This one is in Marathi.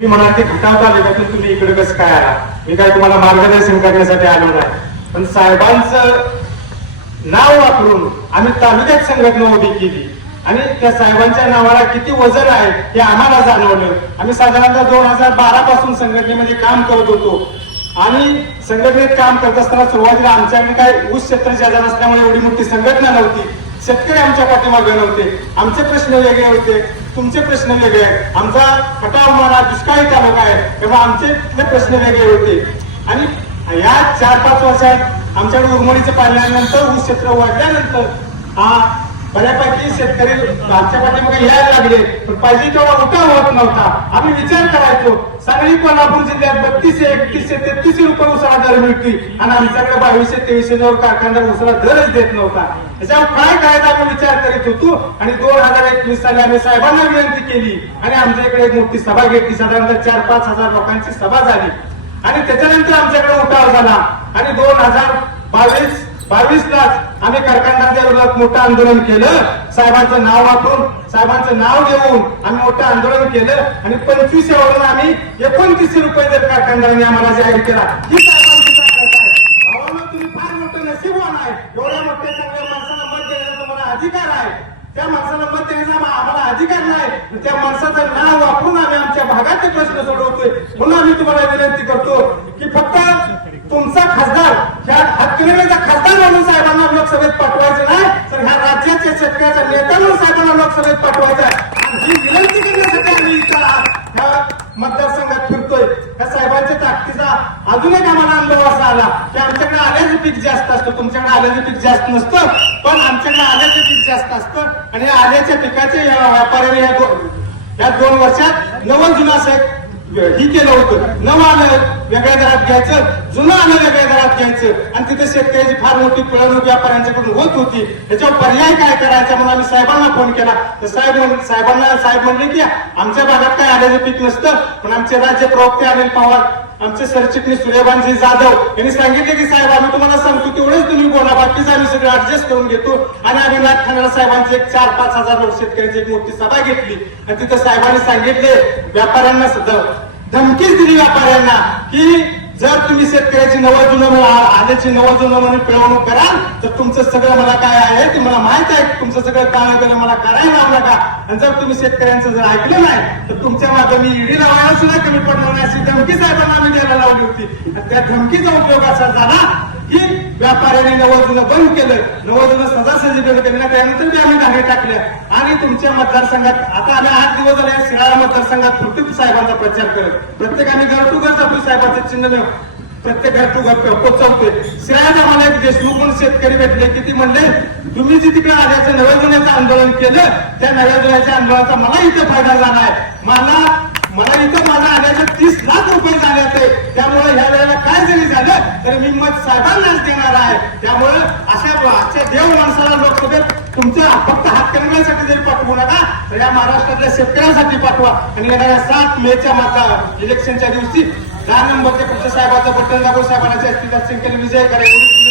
मी म्हणाल की आले तालुक्यातून तुम्ही इकडे कसं काय आला? मी काय तुम्हाला मार्गदर्शन करण्यासाठी आलो नाही. पण साहेबांचं नाव वापरून आम्ही तालुक्यात संघटना उभी केली. आणि त्या साहेबांच्या नावाला किती वजन आहे हे आम्हाला जाणवलं. आम्ही साधारणतः दोन हजार बारा पासून संघटनेमध्ये काम करत होतो. आणि संघटनेत काम करत असताना सुरुवातीला आमच्याकडे काय ऊस क्षेत्र ज्यादा नसल्यामुळे एवढी मोठी संघटना नव्हती. शेतकरी आमच्या पाठीमागे नव्हते. आमचे प्रश्न वेगळे होते. तुमचे प्रश्न वेगळे आहेत. आमचा खटाव मारा दुष्काळी तालुका आहे. तेव्हा आमचे प्रश्न वेगळे होते. आणि या चार पाच वर्षात आमच्याकडे उर्मणीचं पाणी आल्यानंतर ऊस क्षेत्र वाढल्यानंतर हा बऱ्यापैकी शेतकरी आमच्या पाठीमागे यायला लागले. पण पाहिजे तेव्हा उठा होत नव्हता. आम्ही विचार करायचो सांगली कोल्हापूर जिल्ह्यात बत्तीसशे एकतीसशे तेहतीसशे रुपये उसाला दर मिळते आणि आमच्याकडे बावीसशे तेवीसशे जवळ कारखानदार उसाला दरच देत नव्हता. त्याच्यावर काय करायचा आम्ही विचार करीत होतो? आणि दोन हजार एकवीस साली आम्ही साहेबांना विनंती केली. आणि आमच्या इकडे एक मोठी सभा घेतली. साधारणतः चार पाच हजार लोकांची सभा झाली. आणि त्याच्यानंतर आमच्याकडे उठाव झाला. आणि दोन हजार बावीस बावीस तास आम्ही कारखानदारच्या विरोधात मोठं आंदोलन केलं. साहेबांचं नाव वापरून साहेबांचं नाव घेऊन आम्ही मोठं आंदोलन केलं. आणि पंचवीस वरून आम्ही एकोणतीसशे रुपये जर कारखानदारांनी आम्हाला जाहीर केला. ही साहेबांची तुम्ही फार मोठं नशीबवान आहे. एवढ्या मोठ्या चांगल्या माणसाला मत देण्याचा तुम्हाला अधिकार आहे. त्या माणसाला मत देण्याचा आम्हाला अधिकार नाही. त्या माणसाचं नाव वापरून आम्ही आमच्या भागाचे प्रश्न सोडवतोय. म्हणून आम्ही तुम्हाला विनंती करतो की फक्त तुमचा खासदार ह्या हातकणंगलेचा म्हणून साहेबांना लोकसभेत पाठवायचं नाही तर ह्या राज्याच्या शेतकऱ्याच्या नेता म्हणून साहेबांना लोकसभेत पाठवायचं आहे. आणि ही विनंती करण्यासाठी आम्ही इथं ह्या मतदारसंघात फिरतोय. त्या साहेबांच्या ताकदीचा अजून एक आम्हाला अनुभव असा आला की आमच्याकडे आल्याचं पीक जास्त असतं तुमच्याकडे आल्याचं पीक जास्त नसतं पण आमच्याकडे आल्याचं पीक जास्त असतं आणि आल्याच्या पिकाचे व्यापाऱ्याने या दोन वर्षात नवं जुना साहेब ही केलं होतं. नवं आलं वेगळ्या दरात घ्यायचं जुनं आलं वेगळ्या दरात घ्यायचं. आणि तिथे शेतकऱ्याची फार मोठी पिळवणूक व्यापाऱ्यांच्याकडून होत होती. त्याच्यावर पर्याय काय करायचा म्हणून आम्ही साहेबांना फोन केला. तर साहेब साहेबांना साहेब म्हणले की आमच्या भागात काय आल्याचं पीक नसतं पण आमचे राज्य प्रवक्ते अनिल पवार आमचे सरचिटणीस सूर्यभानजी जाधव यांनी सांगितले की साहेब आम्ही तुम्हाला सांगतो तेवढेच तुम्ही बोला बाकीचं आम्ही सगळं ऍडजस्ट करून घेतो. आणि आम्ही नाथ खानाला साहेबांची एक चार पाच हजार शेतकऱ्यांची एक मोठी सभा घेतली. आणि तिथं साहेबांनी सांगितले व्यापाऱ्यांना सुद्धा धमकीच दिली व्यापाऱ्यांना की जर तुम्ही शेतकऱ्याची नवं जुनं म्हणून आल्याची नवं जुनं म्हणून पिळवणूक कराल तर तुमचं सगळं मला काय आहे ते मला माहीत आहे. तुमचं सगळं काळं मला करायला लागला का? आणि जर तुम्ही शेतकऱ्यांचं जर ऐकलं नाही तर तुमच्या मागे मी ईडी लावायला सुद्धा कमी पडणार नाही. अशी धमकी साहेबांना आम्ही द्यायला लावली होती. आणि त्या धमकीचा उपयोग असा झाला. व्यापाऱ्याने नवजून बंद केलं नवजून जुनं सजासजी बंद केलं त्यानंतर मी आम्ही धागे टाकल्या. आणि तुमच्या मतदारसंघात आता आम्ही आठ दिवस झाले शिराळा मतदारसंघात फुटूप साहेबांचा प्रचार करत. प्रत्येकाने घर टू घर जातो साहेबांचं चिन्ह प्रत्येक घर टू घर पोचवतोय. शिराळ्यात आम्हाला एक देशमुख म्हणून शेतकरी भेटले की ती म्हणले तुम्ही जे तिकडे आल्याचं नव्या जुन्याचं आंदोलन केलं त्या नव्या जुन्याच्या आंदोलनाचा मला इथे फायदा झाला आहे मला मला इथं माझा आल्याचे तीस लाख रुपये झाले त्यामुळे ह्या वेळेला झालं तर मी मत साहेबांनाच देणार आहे. त्यामुळं अशा आजच्या देव माणसाला लोकसभेत तुमच्या फक्त हात जरी पाठवू नका तर या महाराष्ट्रातल्या शेतकऱ्यांसाठी पाठवा. आणि येणाऱ्या सात मेच्या माता इलेक्शनच्या दिवशी दहा नंबरच्या पुढच्या साहेबाचं बटन दाबून साहेबांच्या अस्तित्वात विजय करा